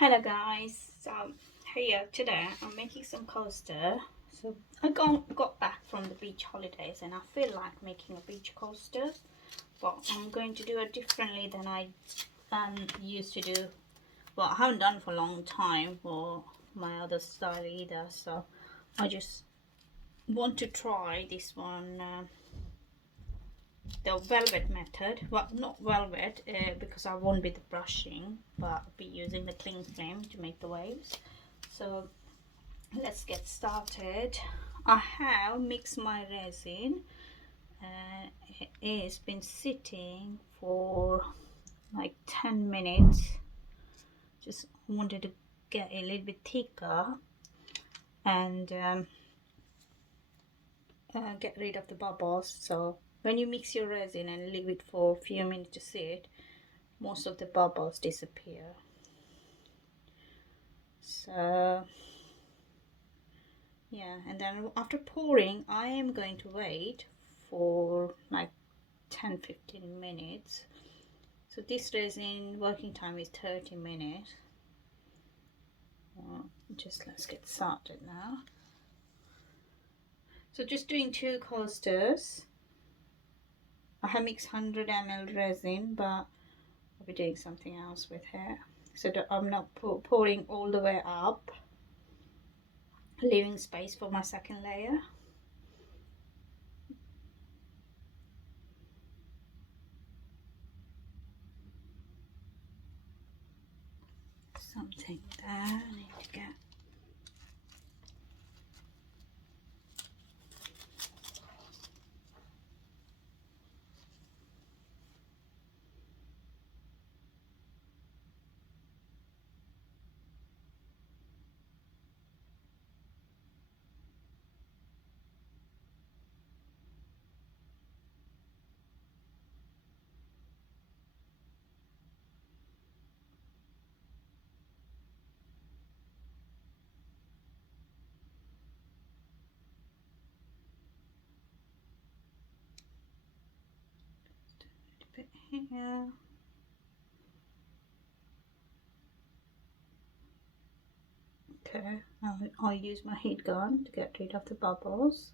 Hello guys, so here today I'm making some coaster. So I got back from the beach holidays and I feel like making a beach coaster, but I'm going to do it differently than I used to do. Well, I haven't done for a long time for my other style either, so I just want to try this one. The velvet method. Well, not velvet because I won't be the brushing, but I'll be using the cling film to make the waves. So let's get started. I have mixed my resin. It's been sitting for like 10 minutes. Just wanted to get a little bit thicker and get rid of the bubbles. So when you mix your resin and leave it for a few minutes to sit, most of the bubbles disappear. So yeah, and then after pouring I am going to wait for like 10-15 minutes. So this resin working time is 30 minutes. Just let's get started now. So just doing 2 coasters. I have mixed 100 ml resin, but I'll be doing something else with it. So that I'm not pouring all the way up, leaving space for my second layer. Something there I need to get. A bit here. Okay, I'll use my heat gun to get rid of the bubbles.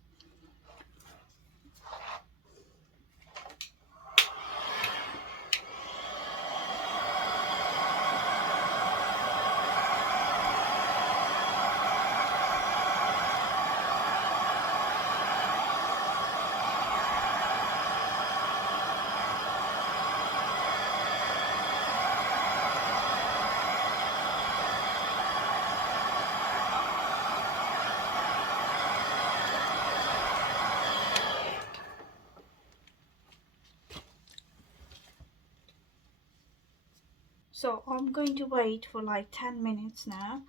So I'm going to wait for like 10 minutes now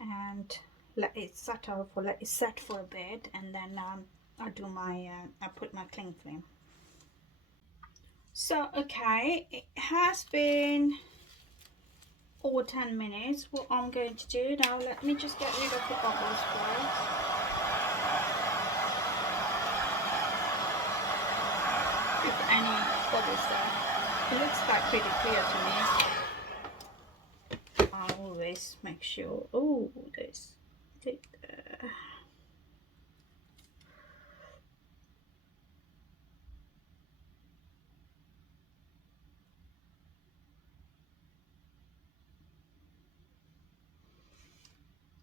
and let it settle for let it set for a bit, and then I'll do my I put my cling film. So okay, it has been over 10 minutes. What I'm going to do now, let me just get rid of the bubbles first. If any bubbles there, it looks like pretty clear to me. I always make sure. Oh, this take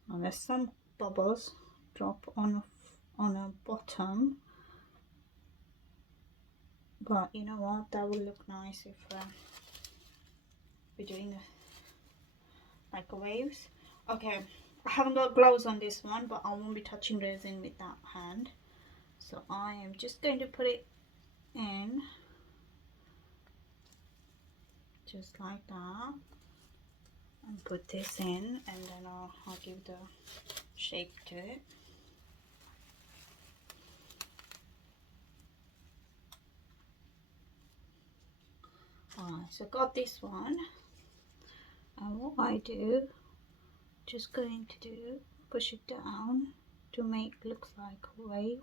and there's some bubbles drop on a bottom, but you know what, that will look nice if we're doing like waves. Okay, I haven't got gloves on this one, but I won't be touching resin with that hand, so I am just going to put it in just like that and put this in, and then I'll give the shape to it. Alright, so got this one, and what I do, just going to do, push it down to make it look like a wave.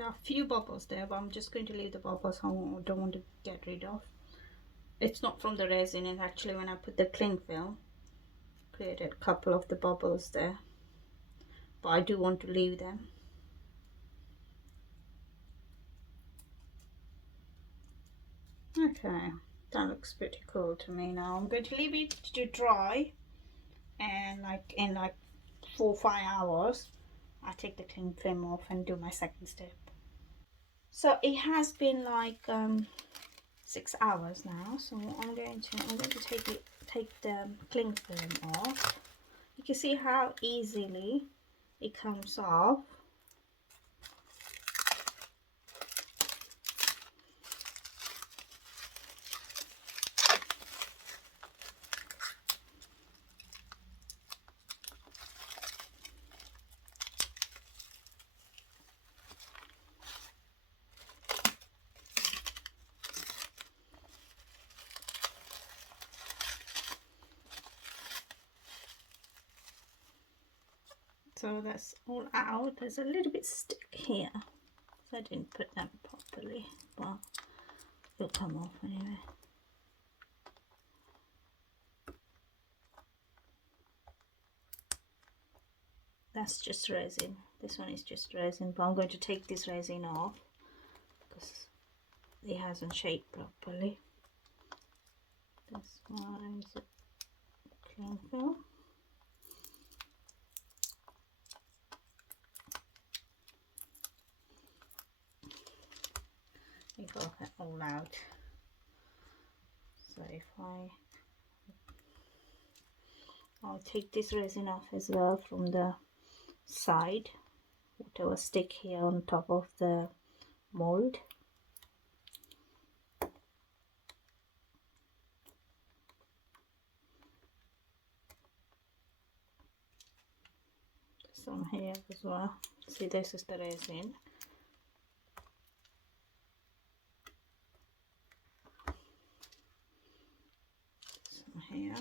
There are a few bubbles there, but I'm just going to leave the bubbles. I don't want to get rid of. It's not from the resin, and actually when I put the cling film, created a couple of the bubbles there, but I do want to leave them. Okay, that looks pretty cool to me. Now I'm going to leave it to dry, and like in like 4 or 5 hours I take the cling film off and do my second step. So it has been like 6 hours now, so I'm going to take the cling film off. You can see how easily it comes off. So that's all out. There's a little bit stick here, so I didn't put that properly, but it'll come off anyway. That's just resin. This one is just resin, but I'm going to take this resin off because it hasn't shaped properly. This one is a cling film. We got that all out. So if I'll take this resin off as well from the side, whatever stick here on top of the mold. Some here as well. See, this is the resin. Some here.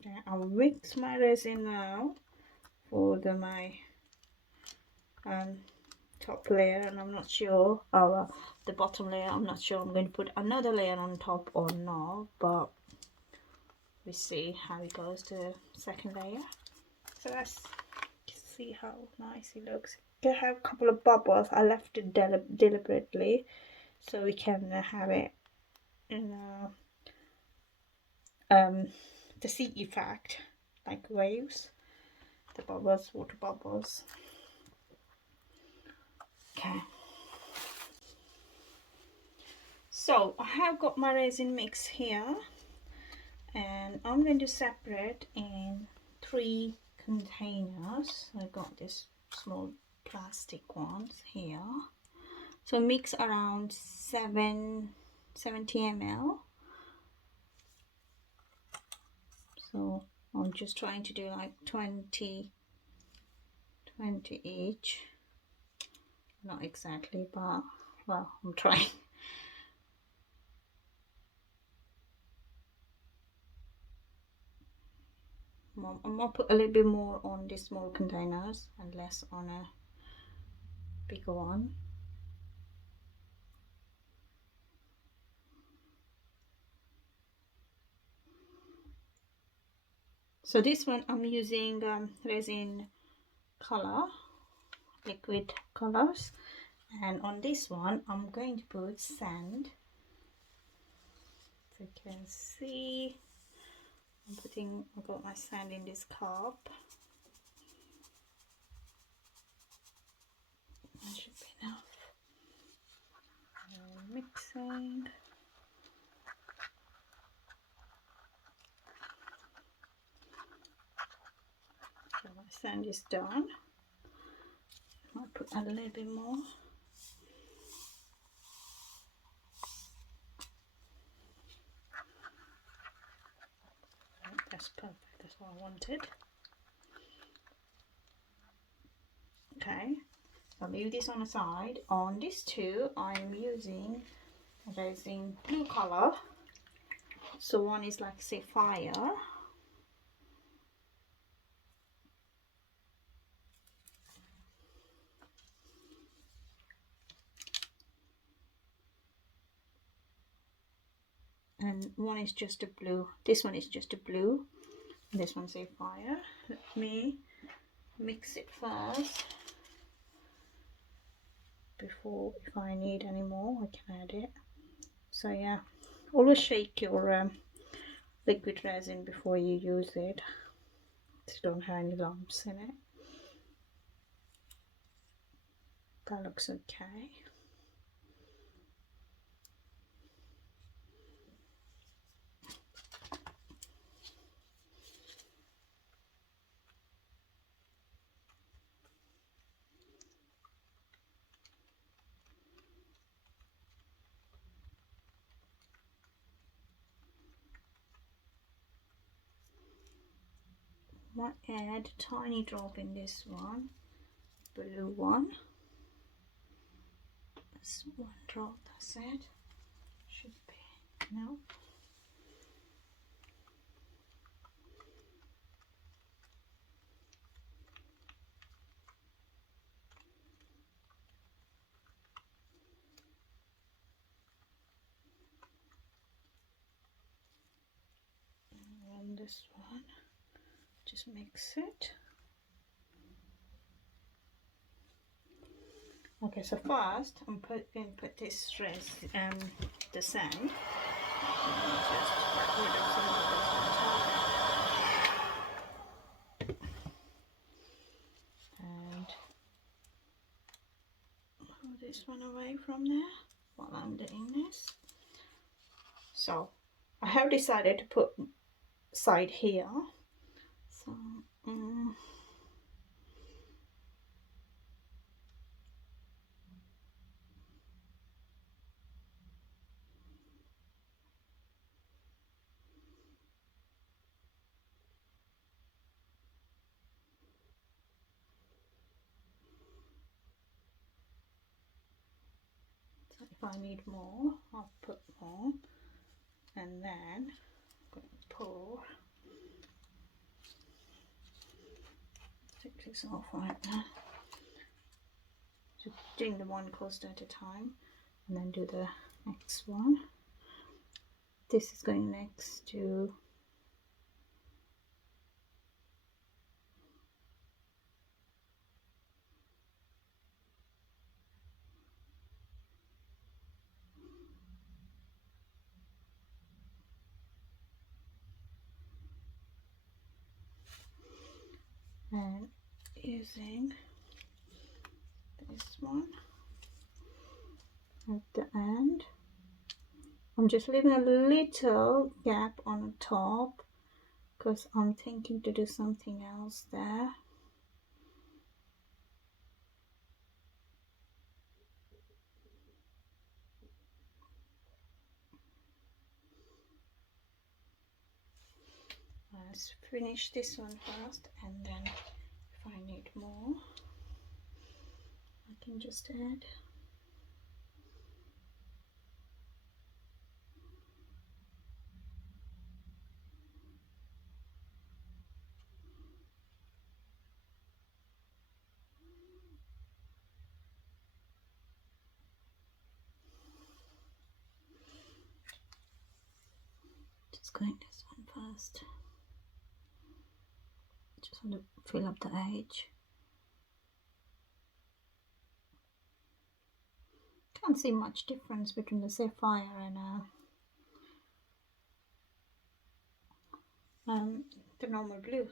Okay, I'll mix my resin now for my top layer, and I'm not sure the bottom layer. I'm not sure I'm going to put another layer on top or not, but we see how it goes to the second layer. So let's see how nice it looks. You can have a couple of bubbles. I left it deliberately so we can have it in the sea effect, like waves, the bubbles, water bubbles. Okay, so I have got my resin mix here, and I'm going to separate in 3 containers. I got this small plastic ones here, so mix around 70 ml. So I'm just trying to do like 20 each, not exactly, but well, I'm trying. I'm gonna put a little bit more on these small containers and less on a bigger one. So this one I'm using resin color, liquid colors, and on this one I'm going to put sand. So you can see I've got my sand in this cup. That should be enough. Mixing. So my sand is done. I'll put a little bit more. That's perfect, that's what I wanted. Okay, I'll leave this on the side. On this two, I'm using Resin blue color. So one is like sapphire. And one is just a blue. This one is just a blue. This one's sapphire. Let me mix it first. Before, if I need any more, I can add it. So yeah, always shake your liquid resin before you use it, so you don't have any lumps in it. That looks okay. Might add a tiny drop in this one, blue one. That's one drop, that's it. Should be, no. And this one, just mix it. Okay, so first I'm going to put this the sand. Just get rid of some of this on top. And move this one away from there while I'm doing this. So I have decided to put side here. So if I need more, I'll put more, and then I'm going to pour. Take this off right now. So doing the one coaster at a time, and then do the next one. This is going next to and using this one at the end. I'm just leaving a little gap on the top because I'm thinking to do something else there. Let's finish this one first, and then if I need more I can just add. Just going this one first. Just want to fill up the edge. Can't see much difference between the sapphire and the normal blue.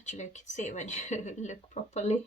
Actually, you can see it when you look properly.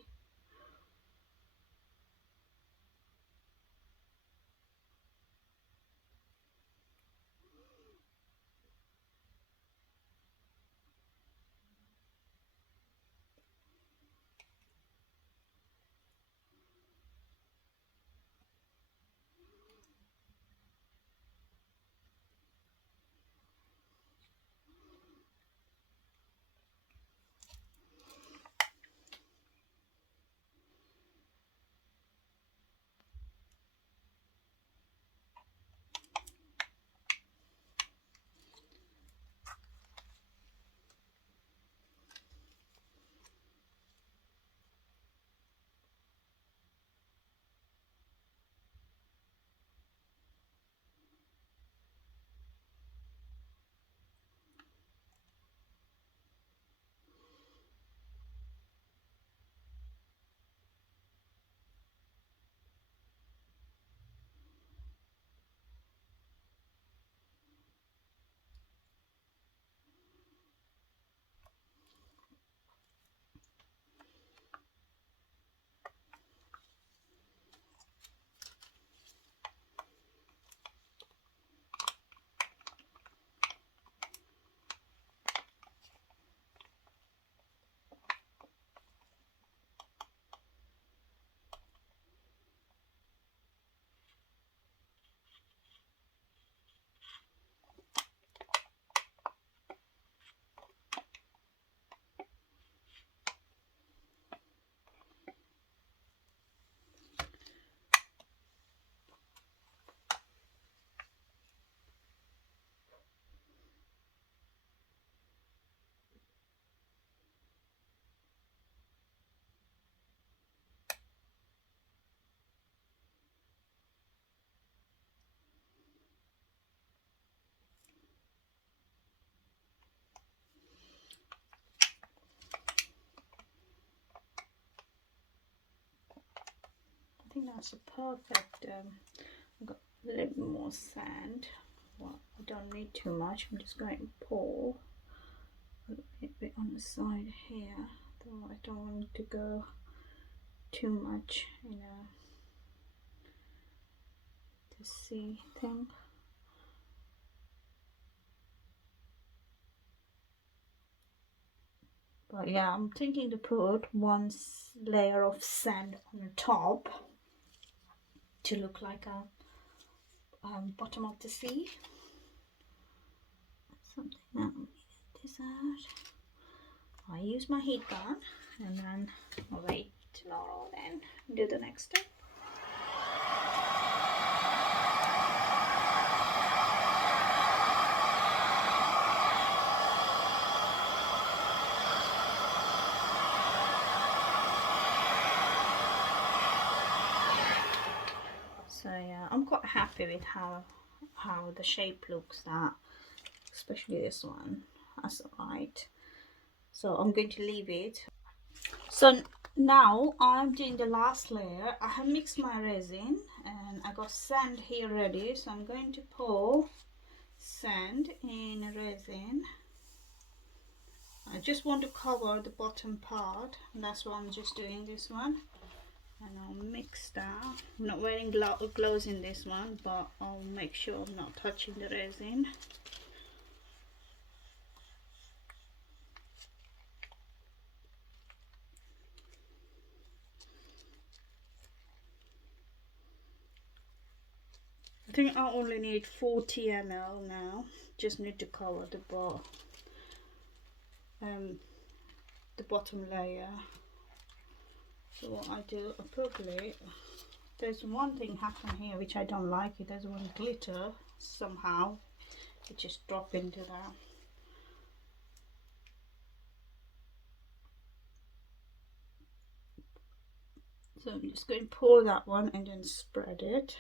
I think that's a perfect. I've got a little bit more sand. Well, I don't need too much. I'm just going to pour a little bit on the side here. Though I don't want it to go too much, the sea thing. But yeah, I'm thinking to put one layer of sand on the top to look like a bottom of the sea. Something that this out. I use my heat gun and then I'll wait tomorrow, then do the next step. So yeah, I'm quite happy with how the shape looks, that especially this one. That's alright. So I'm going to leave it. So now I'm doing the last layer. I have mixed my resin and I got sand here ready. So I'm going to pour sand in resin. I just want to cover the bottom part. That's why I'm just doing this one. And I'll mix that. I'm not wearing gloves in this one, but I'll make sure I'm not touching the resin. I think I only need 40 ml now. Just need to cover the bottom layer. So what I do, I probably, there's one thing happen here which I don't like. It there's one glitter somehow. It just drop into that. So I'm just going to pour that one and then spread it.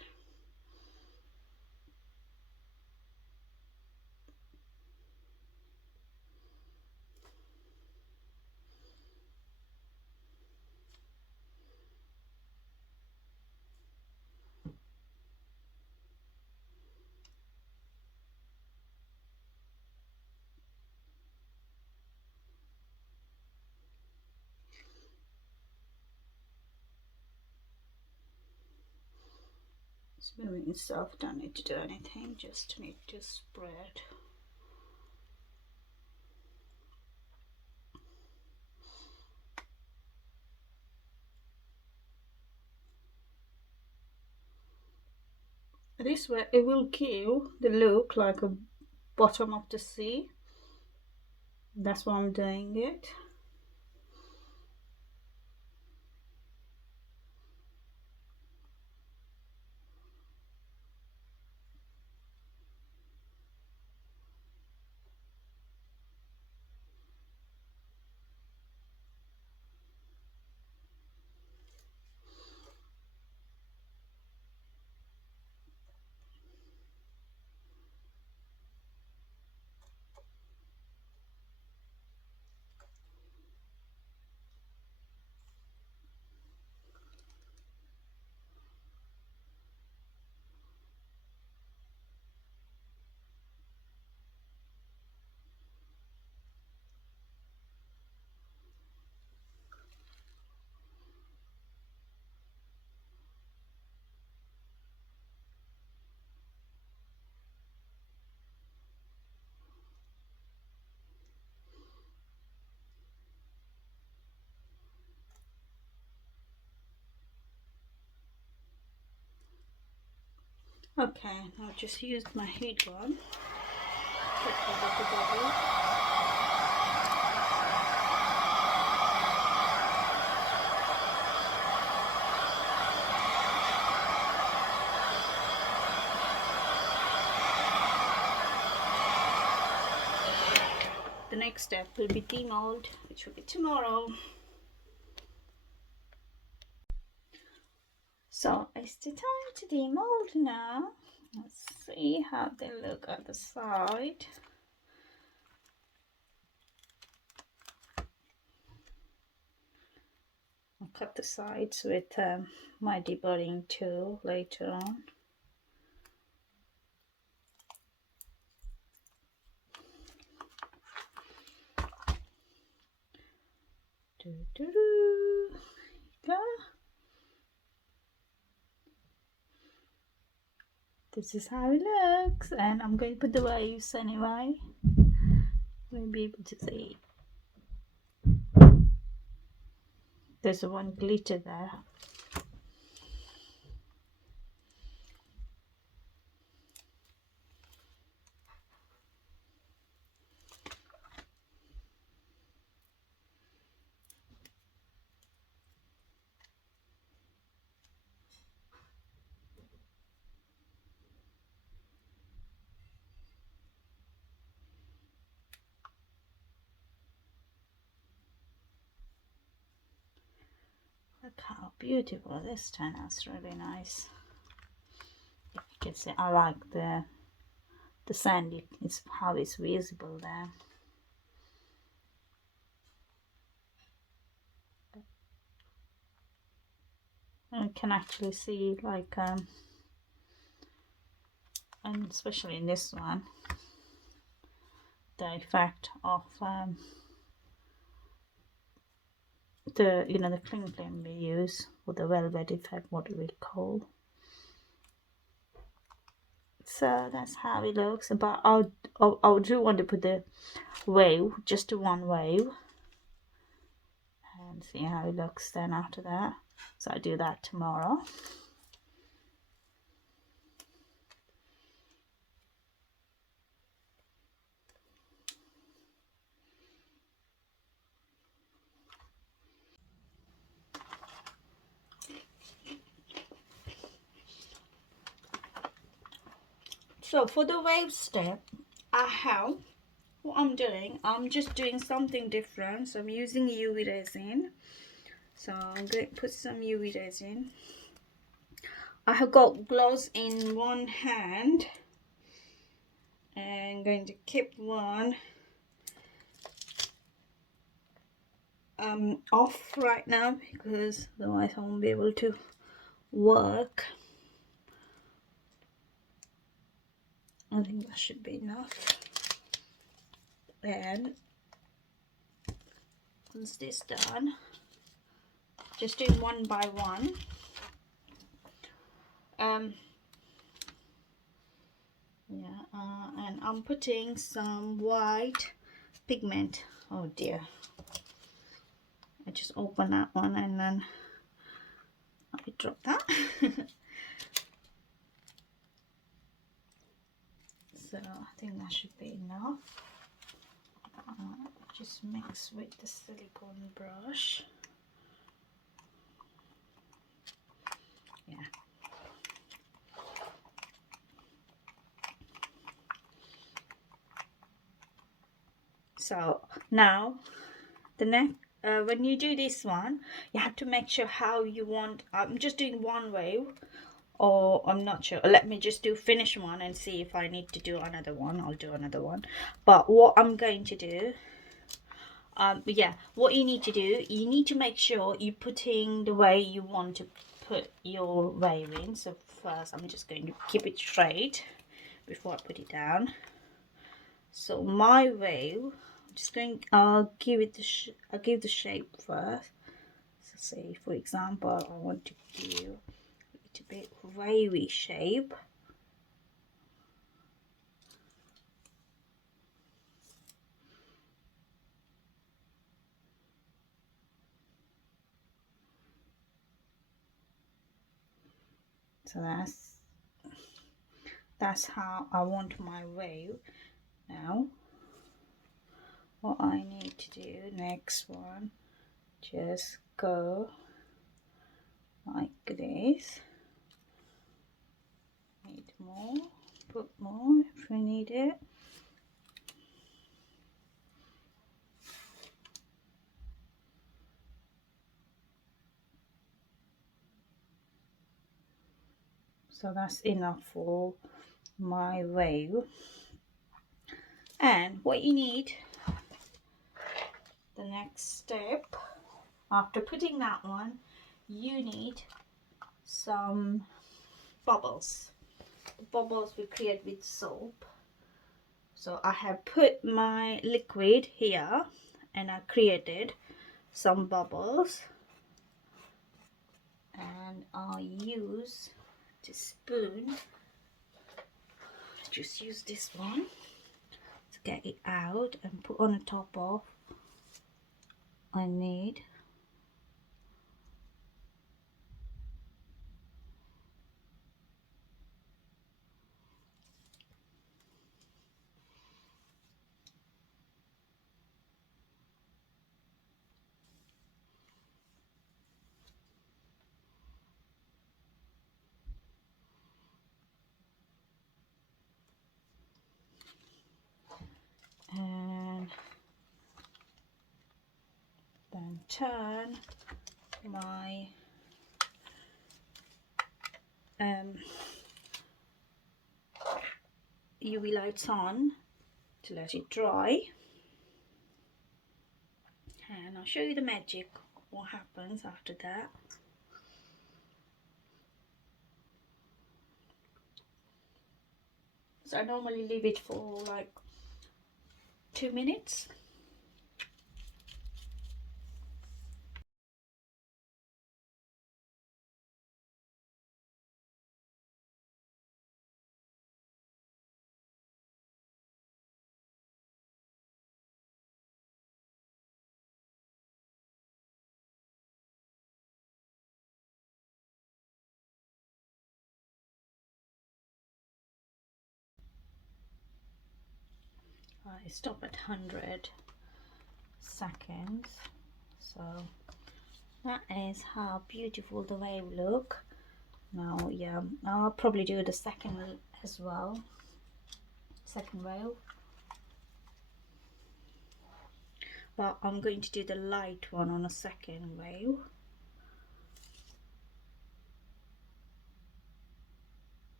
Moving itself, don't need to do anything, just need to spread. This way it will give the look like a bottom of the sea. That's why I'm doing it. Okay, I'll just use my heat gun. The next step will be demold, which will be tomorrow. So it's the time to demold now. Let's see how they look at the side. I'll cut the sides with my deburring tool later on. Go. This is how it looks, and I'm going to put the waves anyway. You'll be able to see. There's one glitter there. Look how beautiful this turned out. It's really nice. You can see I like the sand. It's how it's visible there. And you can actually see like and especially in this one, the effect of the the cling film we use, or the velvet effect, what we call. So that's how it looks. But I do want to put the wave, just one wave, and see how it looks then after that. So I'll do that tomorrow. So for the wave step, what I'm doing, I'm just doing something different. So I'm using UV resin. So I'm going to put some UV resin. I have got gloves in one hand, and I'm going to keep one off right now, because otherwise I won't be able to work. I think that should be enough. And once this done, just do one by one. Yeah, and I'm putting some white pigment. Oh dear, I just opened that one and then I dropped that. So I think that should be enough. Just mix with the silicone brush. Yeah. So now the next when you do this one, you have to make sure how you want. I'm just doing one wave, or I'm not sure. Let me just do finish one and see if I need to do another one. I'll do another one. But what I'm going to do, yeah, what you need to do, you need to make sure you're putting the way you want to put your wave in. So first I'm just going to keep it straight before I put it down. So my wave, I'm just going, I'll give it I'll give the shape first. So say for example I want to give it a bit wavy shape. So that's how I want my wave. Now what I need to do next one, just go like this. Need more, put more if we need it. So that's enough for my wave. And what you need, the next step, after putting that one, you need some bubbles. The bubbles we create with soap. So I have put my liquid here and I created some bubbles, and I'll use the spoon. Just use this one to get it out and put on the top of. I need and then turn my UV lights on to let it dry, and I'll show you the magic what happens after that. So I normally leave it for like 2 minutes. I stop at 100 seconds. So that is how beautiful the wave look. Now yeah, I'll probably do the second as well, second wave, but I'm going to do the light one on a second wave.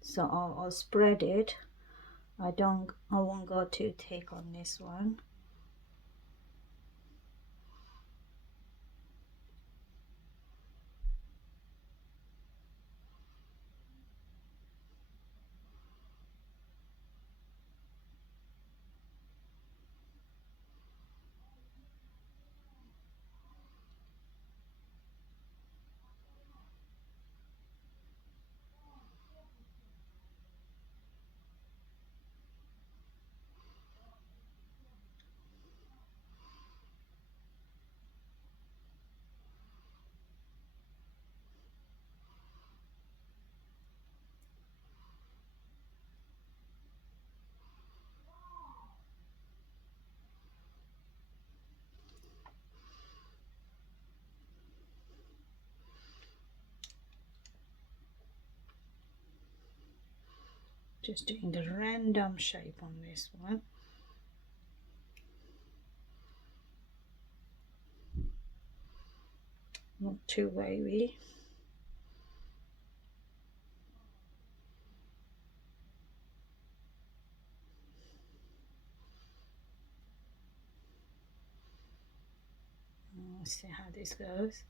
So I'll spread it. I won't go too thick on this one. Just doing a random shape on this one. Not too wavy. Let's see how this goes.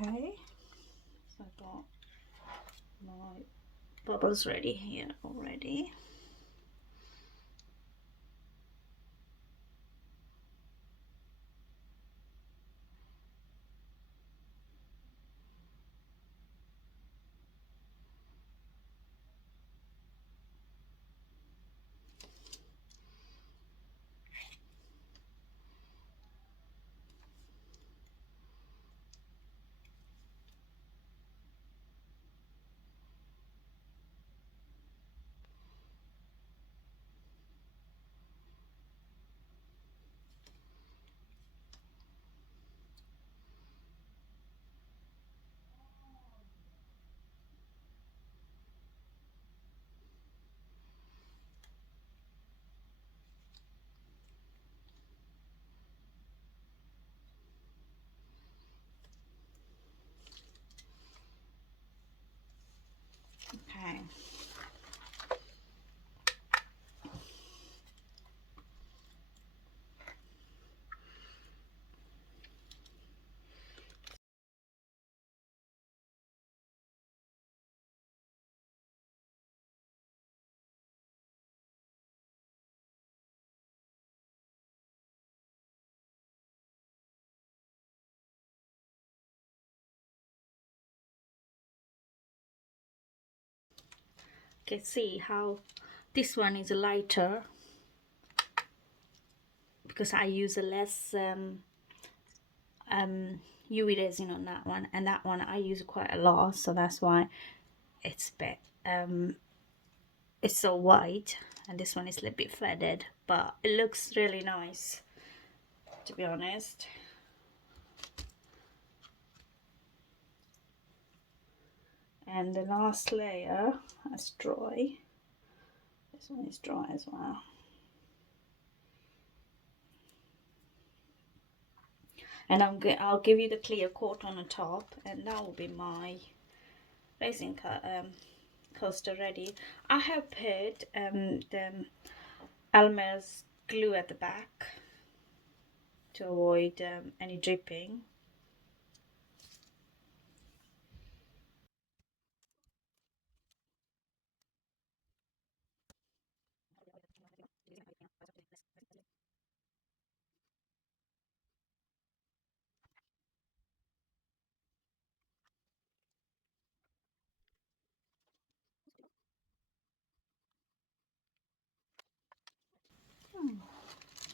Okay, so I got my bubbles ready here already. Okay. Okay, see how this one is lighter because I use a less UV resin on that one, and that one I use quite a lot, so that's why it's a bit it's so white, and this one is a little bit faded, but it looks really nice, to be honest. And the last layer is dry. This one is dry as well. And I'll give you the clear coat on the top, and that will be my resin coaster ready. I have put the Elmer's glue at the back to avoid any dripping.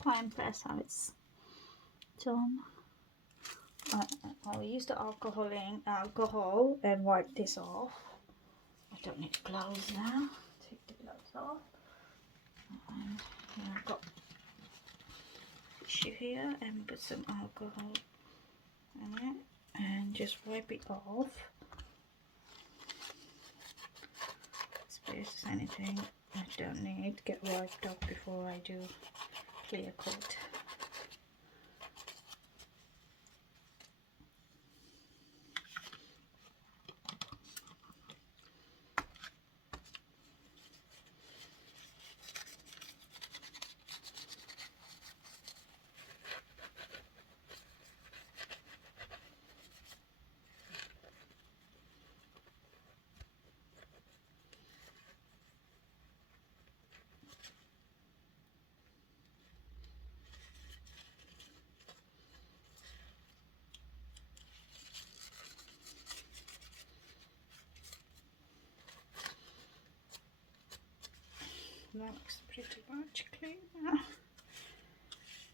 Quite impressed how it's done. I'll use the alcohol and wipe this off. I don't need gloves now. Take the gloves off. And here I've got tissue here, and put some alcohol in it and just wipe it off. Space anything I don't need get wiped off before I do clear coat. That looks pretty much clean now.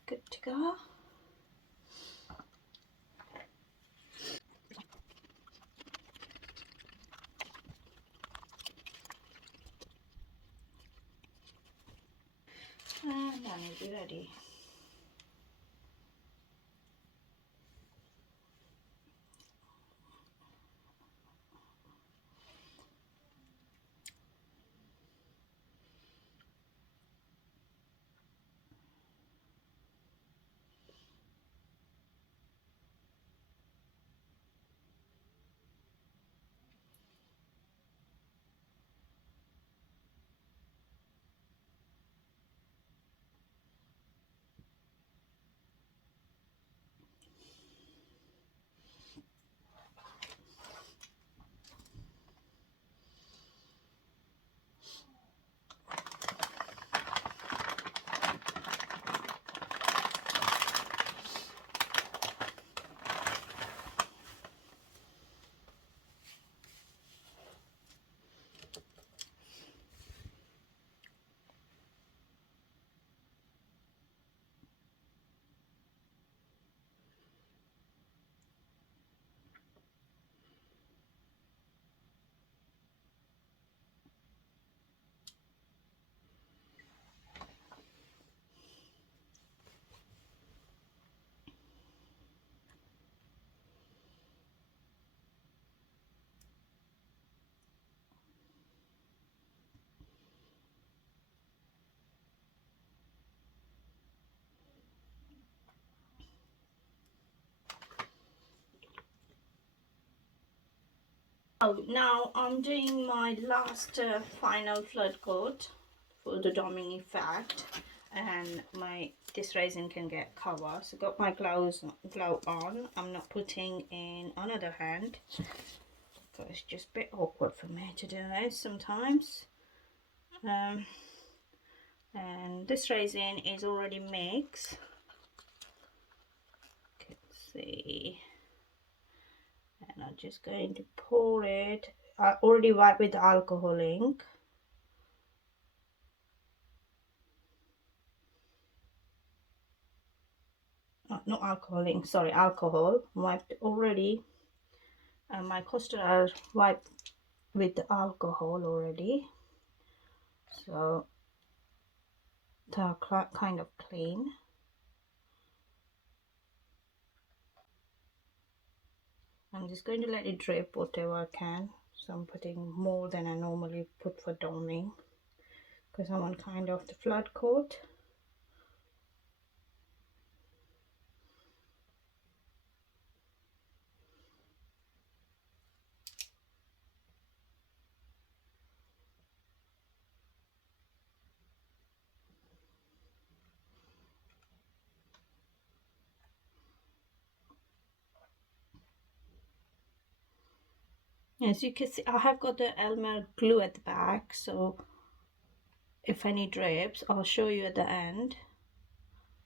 Good to go. and it'll be ready. Oh, now I'm doing my last final flood coat for the doming effect, and this resin can get covered. So got my glove on. I'm not putting in another hand because it's just a bit awkward for me to do this sometimes. And this resin is already mixed. You can see. And I'm just going to pour it. I already wiped with alcohol ink. Not alcohol ink, sorry, alcohol. Wiped already. And my coasters are wiped with the alcohol already. So they're kind of clean. I'm just going to let it drip whatever I can. So I'm putting more than I normally put for doming because I want kind of the flood coat. As you can see, I have got the Elmer glue at the back, so if any drips, I'll show you at the end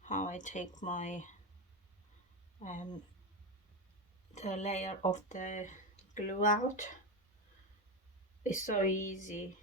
how I take my the layer of the glue out. It's so easy.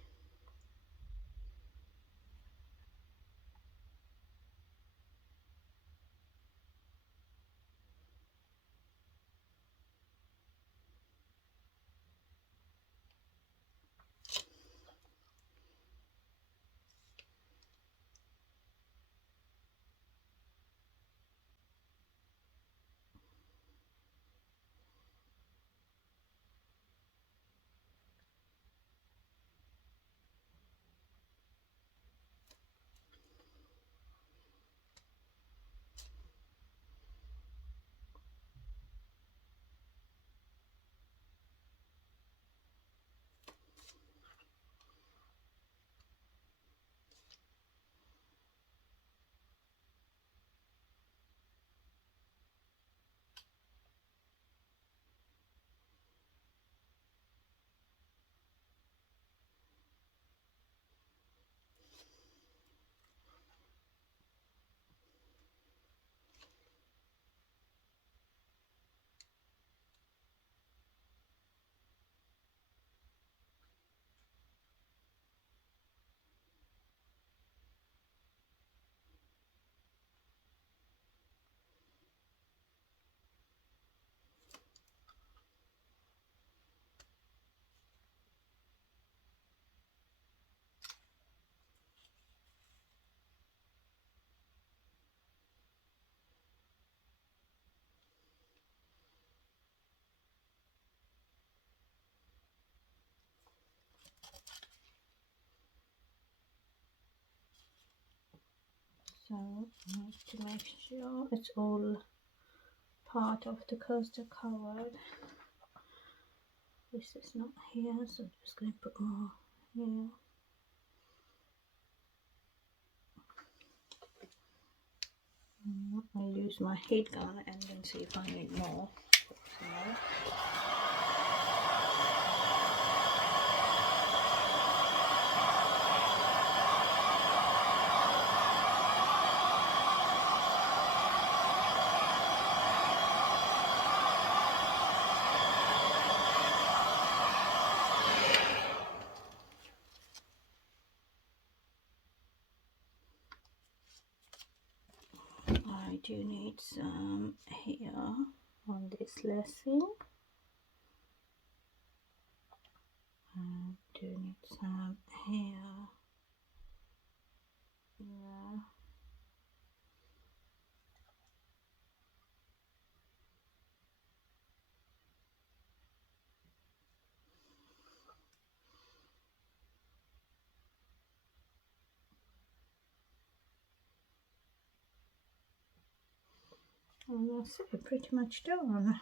So I have to make sure it's all part of the coaster covered. This is not here, so I'm just going to put more here. I'll use my heat gun and then see if I need more. I do need some here on this resin. I do need some here. Yeah. And that's it, pretty much done.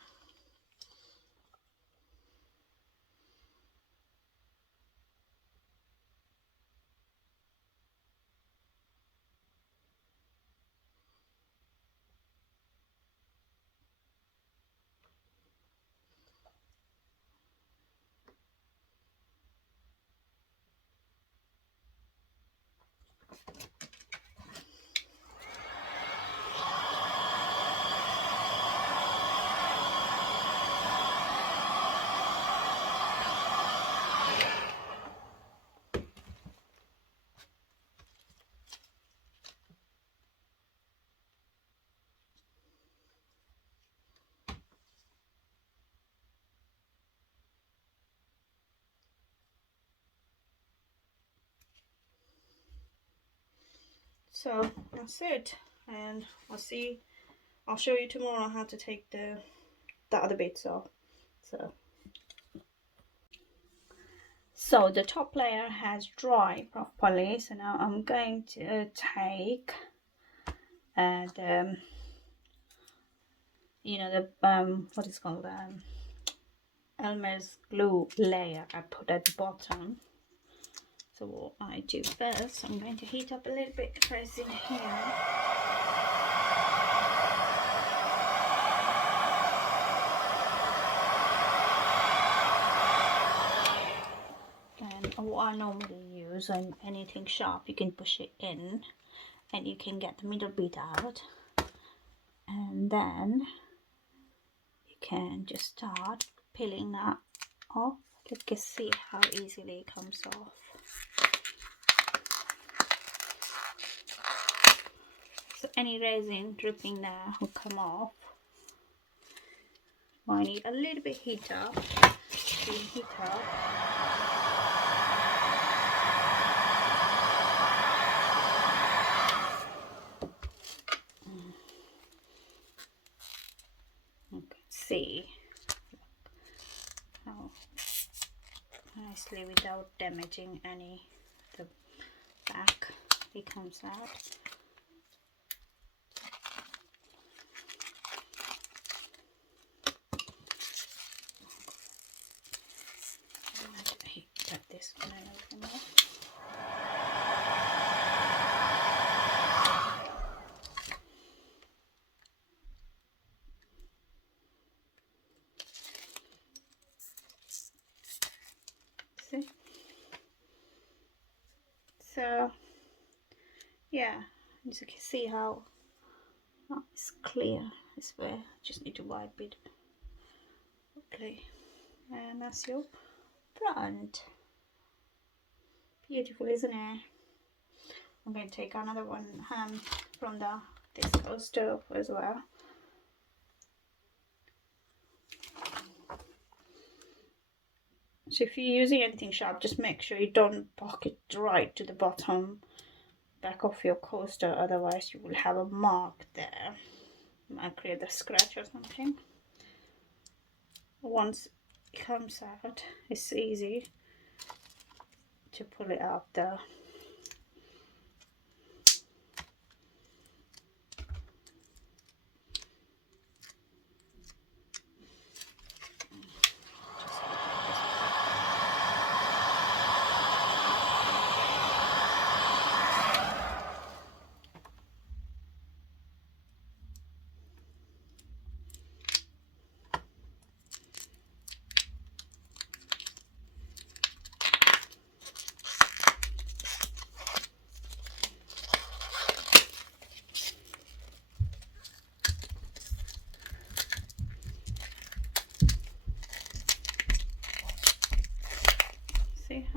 So that's it, and I'll show you tomorrow how to take the other bits off. So the top layer has dried properly, so now I'm going to take the what is called Elmer's glue layer I put at the bottom. So what I do first, I'm going to heat up a little bit of resin here. And what I normally use on anything sharp, you can push it in and you can get the middle bit out, and then you can just start peeling that off. You can see how easily it comes off. So any resin dripping there will come off. I need a little bit heat up. You can see how nicely, without damaging any the back, it comes out. Cut this one a little more. See? So yeah, as you can see how it's clear. It's where I just need to wipe it. Okay, and that's your front. Beautiful, isn't it? I'm going to take another one from this coaster as well. So if you're using anything sharp, just make sure you don't poke it right to the bottom back of your coaster, otherwise you will have a mark there. It might create a scratch or something. Once it comes out, it's easy to pull it out there.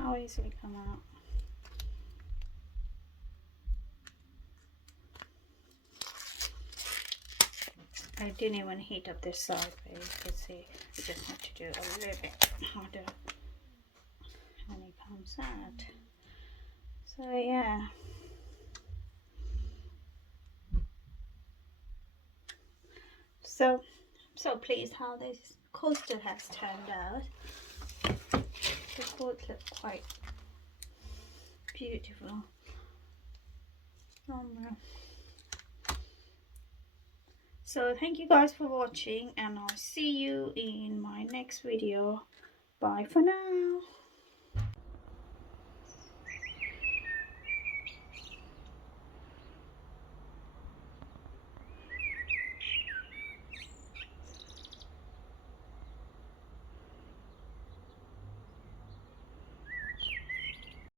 how easily come out. I didn't even heat up this side, but you can see I just have to do it a little bit harder when it comes out. So yeah. So pleased how this coaster has turned out. The board looks quite beautiful. So thank you guys for watching, and I'll see you in my next video. Bye for now.